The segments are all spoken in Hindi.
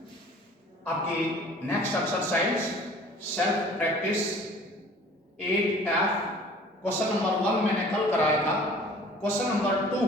आपकी next exercise self practice 8F question number 1 मैंने कल कराया था। क्वेश्चन नंबर 2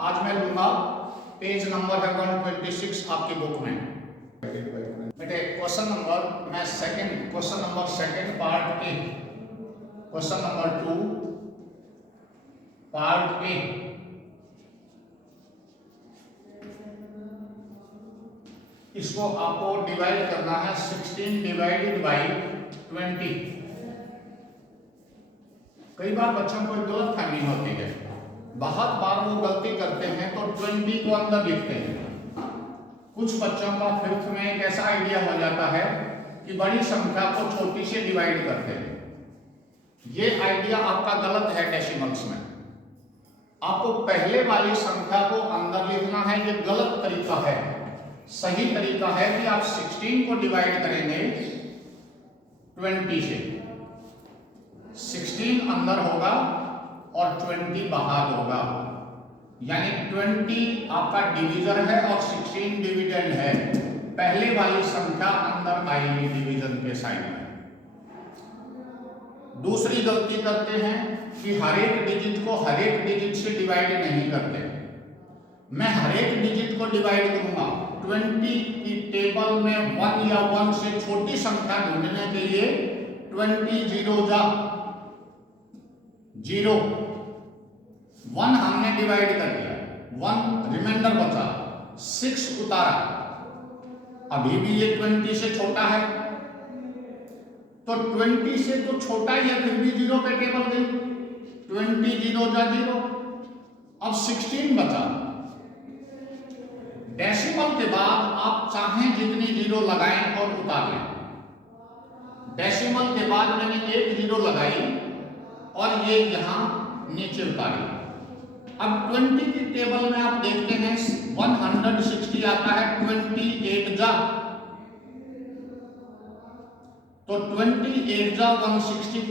आज मैं लूंगा। पेज नंबर है 126 आपकी बुक में। बेटे क्वेश्चन नंबर मैं question number second part A, question number 2 part A. इसको आपको डिवाइड करना है 16 डिवाइडेड बाई 20। कई बार बच्चों को गलत फहमी होती है, बहुत बार वो गलती करते हैं तो 20 को अंदर लिखते हैं। कुछ बच्चों का फिफ्थ में एक ऐसा आइडिया हो जाता है कि बड़ी संख्या को छोटी से डिवाइड करते हैं। ये आइडिया आपका गलत है। डेसिमल्स में आपको पहले वाली संख्या को अंदर लिखना है, ये गलत तरीका है। सही तरीका है कि आप 16 को डिवाइड करेंगे 20 से। 16 अंदर होगा और 20 बाहर होगा, यानी 20 आपका डिवीजन है और 16 डिविडेंड है। पहले वाली संख्या अंदर आएगी डिवीजन के साइड में। दूसरी गलती करते हैं कि हर एक डिजिट को हर एक डिजिट से डिवाइड नहीं करते। मैं हर एक डिजिट को डिवाइड करूंगा। 20 की टेबल में 1 या 1 से छोटी संख्या ढूंढने के लिए 20 0 जा 0, 1 हमने डिवाइड कर दिया, 1 रिमाइंडर बचा, 6 उतारा। अभी भी ये 20 से छोटा है, तो 20 से तो छोटा ही है, फिर भी 0 पे टेबल गई। 20 0 जा 0, अब 16 बचा। डेसिमल के बाद आप चाहें जितनी 0 लगाएं और उतार लें। डेसिमल के बाद मैंने एक 0 लगाई और ये यहां नीचे उतारी। अब 20 की टेबल में आप देखते हैं 160 आता है, 28 जा, तो 28 जा 160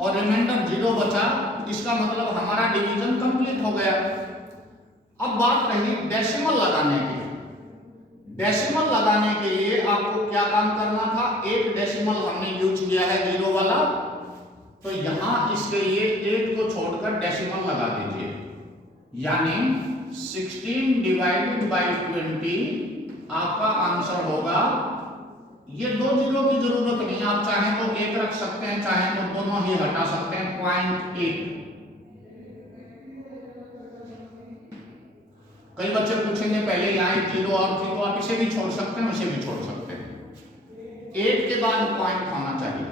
और रिमाइंडर 0 बचा। इसका मतलब हमारा डिवीजन कंप्लीट हो गया। अब बात रही डेसिमल लगाने की। डेसिमल लगाने के लिए आपको क्या काम करना था? एक डेसिमल हमने यूज किया है 0 वाला, तो यहां इसके लिए 8 को छोड़कर डेसिमल लगा दीजिए, यानी 16 डिवाइडेड बाई 20 आपका आंसर होगा। ये 2 0 की जरूरत नहीं, आप चाहें तो 1 रख सकते हैं, चाहें तो दोनों ही हटा सकते हैं, 0.8। कई बच्चे पूछेंगे पहले यहाँ 0 और थी, तो आप इसे भी छोड़ सकते हैं, उसे भी छोड़ सकते हैं। 8 के बाद पॉइंट होना चाहिए।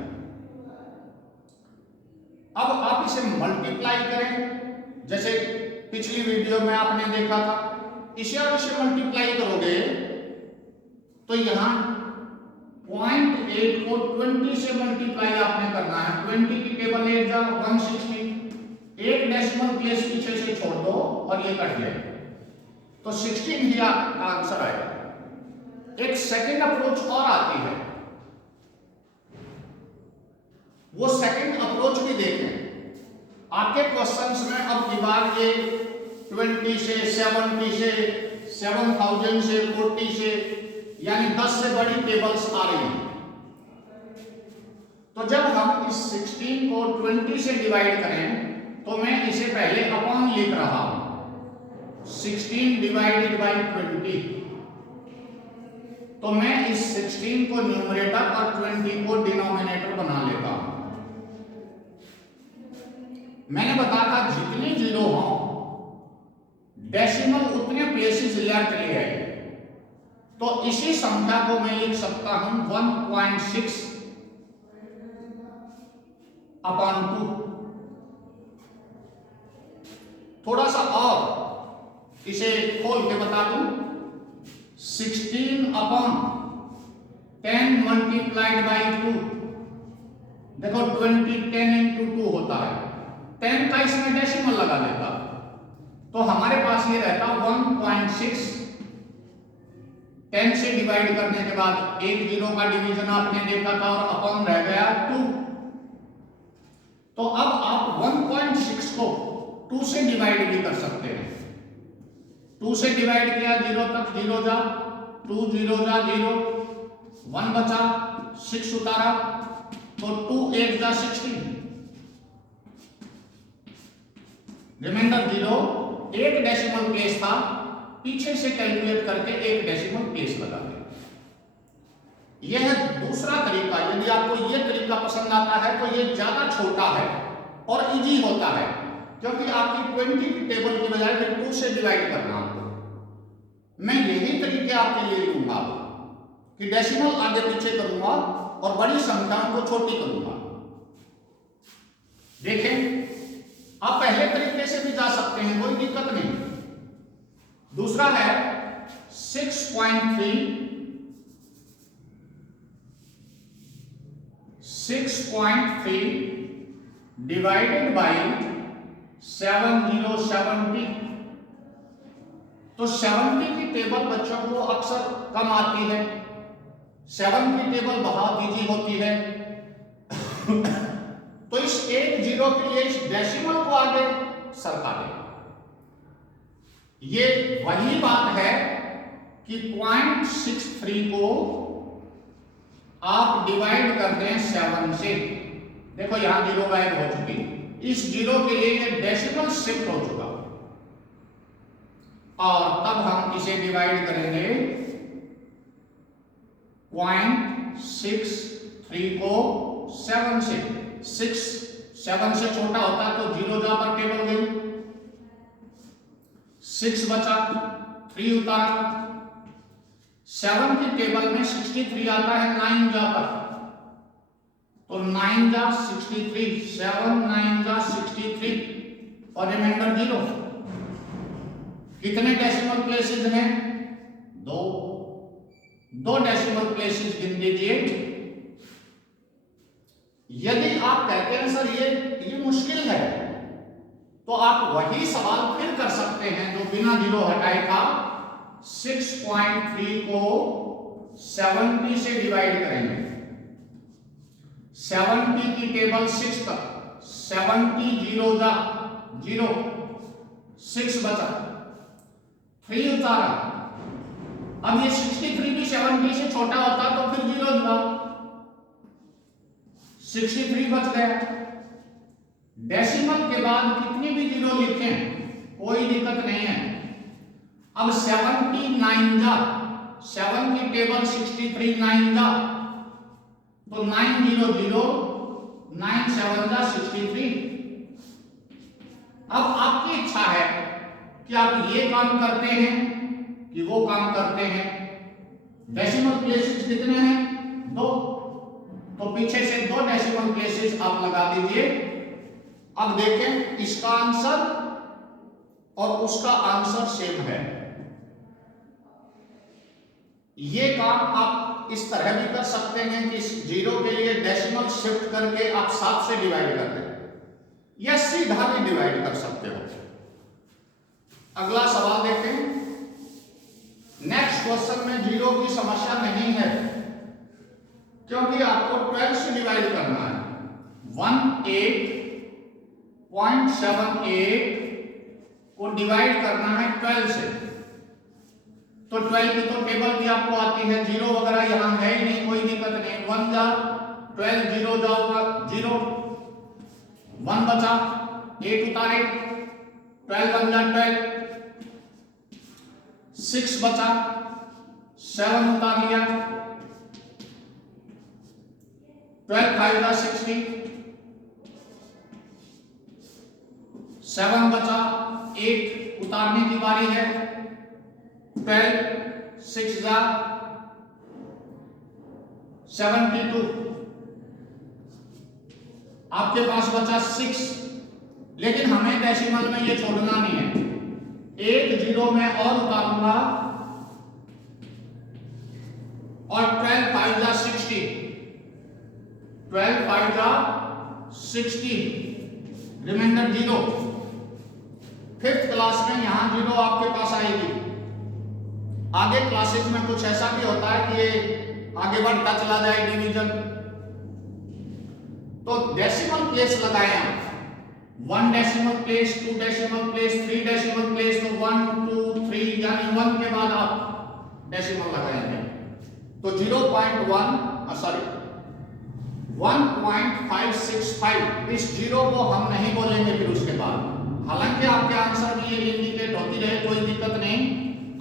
अब आप इसे मल्टीप्लाई करें, जैसे पिछली वीडियो में आपने देखा था। इसे आप इसे मल्टीप्लाई करोगे तो यहां 0.8 को 20 से मल्टीप्लाई आपने करना है। 20 की टेबल 8 जा 160, एक डेसिमल प्लेस पीछे से छोड़ दो और ये कट जाए, तो 16 ही आपका आंसर आएगा। एक सेकंड अप्रोच और आती है, वो सेकंड अप्रोच भी देखें। आपके क्वेश्चंस में अब की बार ये 20 से 70 से 7000 से 40 से, यानी 10 से बड़ी टेबल्स आ रही हैं। तो जब हम इस 16 को 20 से डिवाइड करें तो मैं इसे पहले अपॉन लिख रहा हूं, 16 डिवाइडेड बाई 20। तो मैं इस 16 को न्यूमरेटर और 20 को डिनोमिनेटर बना लेता हूं। मैंने बताया था जितनी 0 हो डेसिमल उतने प्लेसेस लेफ्ट ले आए, तो इसी संख्या को मैं लिख सकता हूं 1.6 अपॉन 2। थोड़ा सा और इसे खोल के बता दूं, 16 अपॉन 10 मल्टीप्लाइड बाई 2। देखो 20 10 इंटू 2 होता है, 10 का इसमें डेसिमल लगा देता, तो हमारे पास ये रहता 1.6। 10 से डिवाइड करने के बाद एक 0 का डिवीजन आपने देखा था और अपॉन रह गया 2। तो अब आप 1.6 को 2 से डिवाइड भी कर सकते हैं। 2 से डिवाइड किया 0 तक 0 जा, 2 जीरो जा 0, 1 बचा, 6 उतारा तो 2 8 जा 16, रिमाइंडर 0, एक डेसिमल प्लेस था, पीछे से कैलकुलेट करके एक डेसिमल प्लेस लगा दिया। यह है दूसरा तरीका। यदि आपको यह तरीका पसंद आता है तो यह ज्यादा छोटा है और इजी होता है, क्योंकि आपकी 20 की टेबल की बजाय फिर 2 से डिवाइड करना आपको। मैं यही तरीके आपके लिए लूंगा कि डेसिमल आगे पीछे करूंगा और बड़ी संख्याओं को छोटी करूंगा। देखें, आप पहले तरीके से भी जा सकते हैं, कोई दिक्कत नहीं। दूसरा है 6.3 डिवाइडेड बाई 7070। तो 70 की टेबल बच्चों को अक्सर कम आती है, 7 की टेबल बहुत इजी होती है। तो इस एक जीरो के लिए इस डेसिमल को आगे सरका दें। ये वही बात है कि 0.63 को आप डिवाइड कर दें 7 से। देखो यहां जीरो गायब हो चुकी, इस जीरो के लिए ये डेसिमल शिफ्ट हो चुका, और तब हम इसे डिवाइड करेंगे 0.63 को 7 से। 6 7 से छोटा होता है तो जीरो जा पर टेबल गई, 6 बचा, 3 उतारा, 7 की टेबल में 63 आता है 9 जा पर, तो 9 जा 63, 7 9 जा 63 और रिमाइंडर 0। कितने डेसिमल प्लेसेस हैं? 2 डेसिमल प्लेसेस गिन दीजिए। यदि आप कहते हैं सर ये मुश्किल है, तो आप वही सवाल फिर कर सकते हैं जो बिना जीरो हटाए था। 6.3 को 70 से डिवाइड करेंगे। 70 की टेबल 6 तक, 70 जीरो जा 0, 6 बचा, 3 उतारा। अब ये 63 भी 70 से छोटा होता तो फिर जीरो था, 63 बच गया। डेसिमल के बाद कितनी भी जीरो लिखें कोई दिक्कत नहीं है। अब 79 जा, 7 की टेबल 63, 9 जा तो 900, 9 7 जा 63। अब आपकी इच्छा है कि आप ये काम करते हैं कि वो काम करते हैं। डेसिमल प्लेसेस कितने हैं? 2, तो पीछे से 2 डेसिमल प्लेसेस आप लगा दीजिए। अब देखें, इसका आंसर और उसका आंसर सेम है। ये काम आप इस तरह भी कर सकते हैं कि इस जीरो के लिए डेसिमल शिफ्ट करके आप 7 से डिवाइड कर दें, या सीधा भी डिवाइड कर सकते हो। अगला सवाल देखें। नेक्स्ट क्वेश्चन में जीरो की समस्या नहीं है, क्योंकि आपको 12 से डिवाइड करना है। 18.78 को डिवाइड करना है 12 से, तो 12 की तो टेबल भी आपको आती है, जीरो वगैरह यहां है ही नहीं, कोई दिक्कत नहीं। 1 जा 12, जीरो जाओगा 0, 1 बचा, 8 उतारे, 12 1 जा 12, 6 बचा, 7 उतार लिया, 12 5 जा 60, 7 बचा, 8 उतारने की बारी है, 12 6 जा 72, आपके पास बचा 6। लेकिन हमें डेसिमल में ये छोड़ना नहीं है, एक जीरो में और उतारूंगा और 12 5 जा 60, 12 5 जा 60, रिमाइंडर 0। फिफ्थ क्लास में यहां जीरो आपके पास आएगी। आगे क्लासेस में कुछ ऐसा भी होता है कि ये आगे बढ़ता चला जाए डिवीजन, तो डेसिमल प्लेस लगाएं आप। 1 decimal place, 2 decimal place, 3 decimal place, तो 1 2 3 यानी 1 के बाद आप डेसिमल लगाएंगे तो 1.565 इस जीरो को हम नहीं बोलेंगे फिर उसके बाद। हालांकि आपके आंसर में ये इंडिकेट होती रहे कोई दिक्कत नहीं,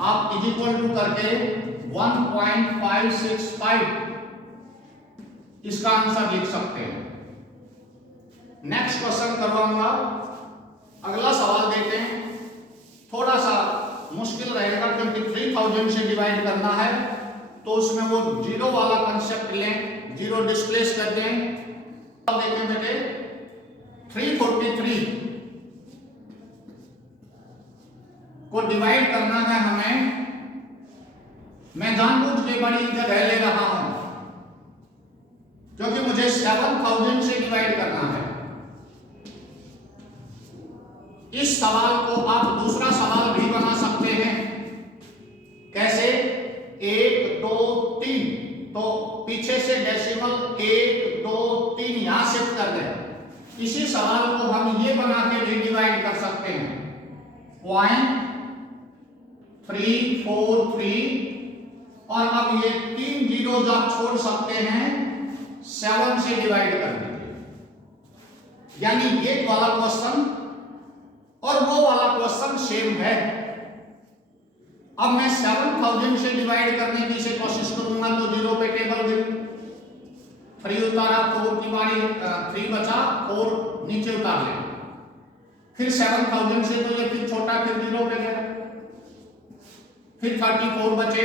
आप इज इक्वल टू करके 1.565 इसका आंसर लिख सकते हैं। नेक्स्ट क्वेश्चन करवाऊंगा। अगला सवाल देखते हैं, थोड़ा सा मुश्किल रहेगा क्योंकि 3000 से डिवाइड करना है तो उसमें वो जीरो वाला कंसेप्ट लें, जीरो डिस्प्लेस करते हैं। अब देखें बेटे 343 को डिवाइड करना है हमें। मैं जानबूझ के बड़ी जगह ले रहा हूं क्योंकि मुझे 7000 से डिवाइड करना है। इस सवाल को आप दूसरा सवाल भी बना सकते हैं। कैसे? 1 2 3 तो पीछे से डेसिमल 1 2 3 यहां शिफ्ट कर दें। इसी सवाल को हम ये बना के भी डिवाइड कर सकते हैं 0.343 और अब ये 3 जीरोज आप छोड़ सकते हैं, 7 से डिवाइड कर दीजिए। यानी ये वाला क्वेश्चन और वो वाला क्वेश्चन सेम है। अब मैं 7000 से डिवाइड करने की से कोशिश करूंगा तो जीरो पे टेबल गिर 3 उतारा, 4 की बारी 3 बचा, 4 नीचे उतार ले। फिर 7000 से तो ये फिर छोटा, फिर जीरो पे गया, फिर 34 बचे,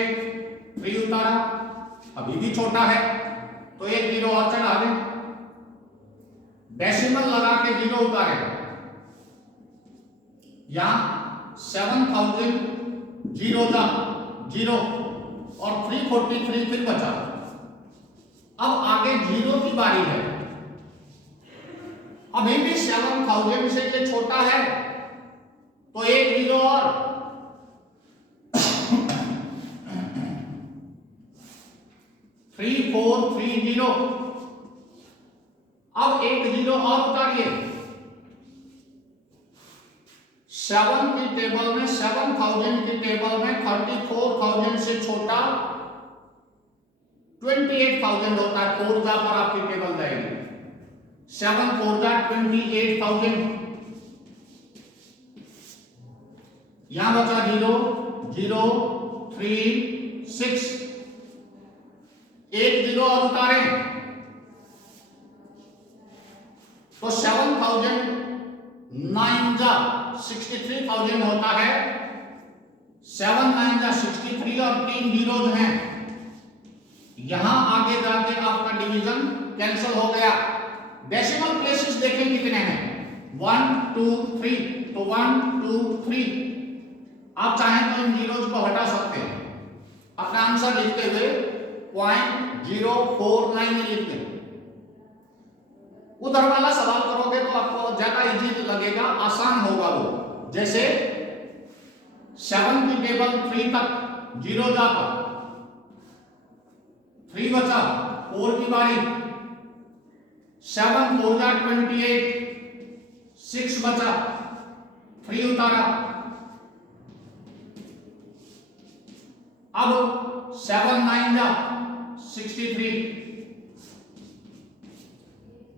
3 उतारा, अभी भी छोटा है तो एक जीरो और चढ़ा दें, डेसिमल लगा के जीरो उतारे। यहां 7000 जीरो था, जीरो और 343 फिर बचा। अब आगे जीरो की बारी है। अभी भी 7000 से ये छोटा है तो एक जीरो और 3430। अब एक जीरो और उतारिए। 7 की टेबल में 7000 की टेबल में 34000 से छोटा 28000 होता है। 4 जा पर आपकी टेबल जाएगी। 7 4 जा 28000। यहां बचा 0 0 3 6। एक जीरो और उतारें तो 7000 9 जा 63000 होता है। 7 9 जा 63 और 3 जीरो हैं। यहां आगे जाके आपका डिवीजन कैंसिल हो गया। डेसिमल प्लेसेस देखें कितने हैं 1 2 3 तो 1 2 3। आप चाहें तो इन जीरोज को हटा सकते हैं। अपना आंसर लिखते हुए 0.049 लिख दें। उधर वाला सवाल करोगे तो आपको ज्यादा इजी लगेगा, आसान होगा वो। जैसे 7 की टेबल 3 तक जीरो जाकर 3 बचा, 4 की बारी 7 4 जा 28, 6 बचा, 3 उतारा। अब 7 9 जा 63।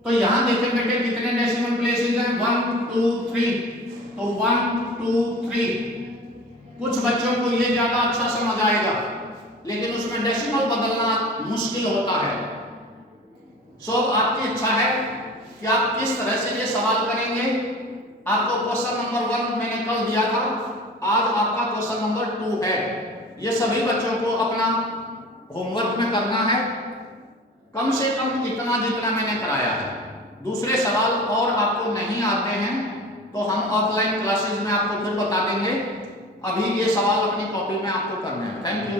तो यहां देखें बेटे कितने डेसिमल प्लेसेस हैं 1 2 3 तो 1 2 3। कुछ बच्चों को ये ज्यादा अच्छा समझ आएगा लेकिन उसमें डेसिमल बदलना मुश्किल होता है। सो अब आपकी इच्छा है कि आप किस तरह से ये सवाल करेंगे। आपको क्वेश्चन नंबर 1 मैंने कल दिया था, आज आपका क्वेश्चन नंबर 2 है। ये सभी बच्चों को अपना होमवर्क में करना है, कम से कम इतना जितना मैंने कराया है। दूसरे सवाल और आपको नहीं आते हैं तो हम ऑफलाइन क्लासेस में आपको फिर बता देंगे। अभी ये सवाल अपनी कॉपी में आपको करने हैं। Thank you.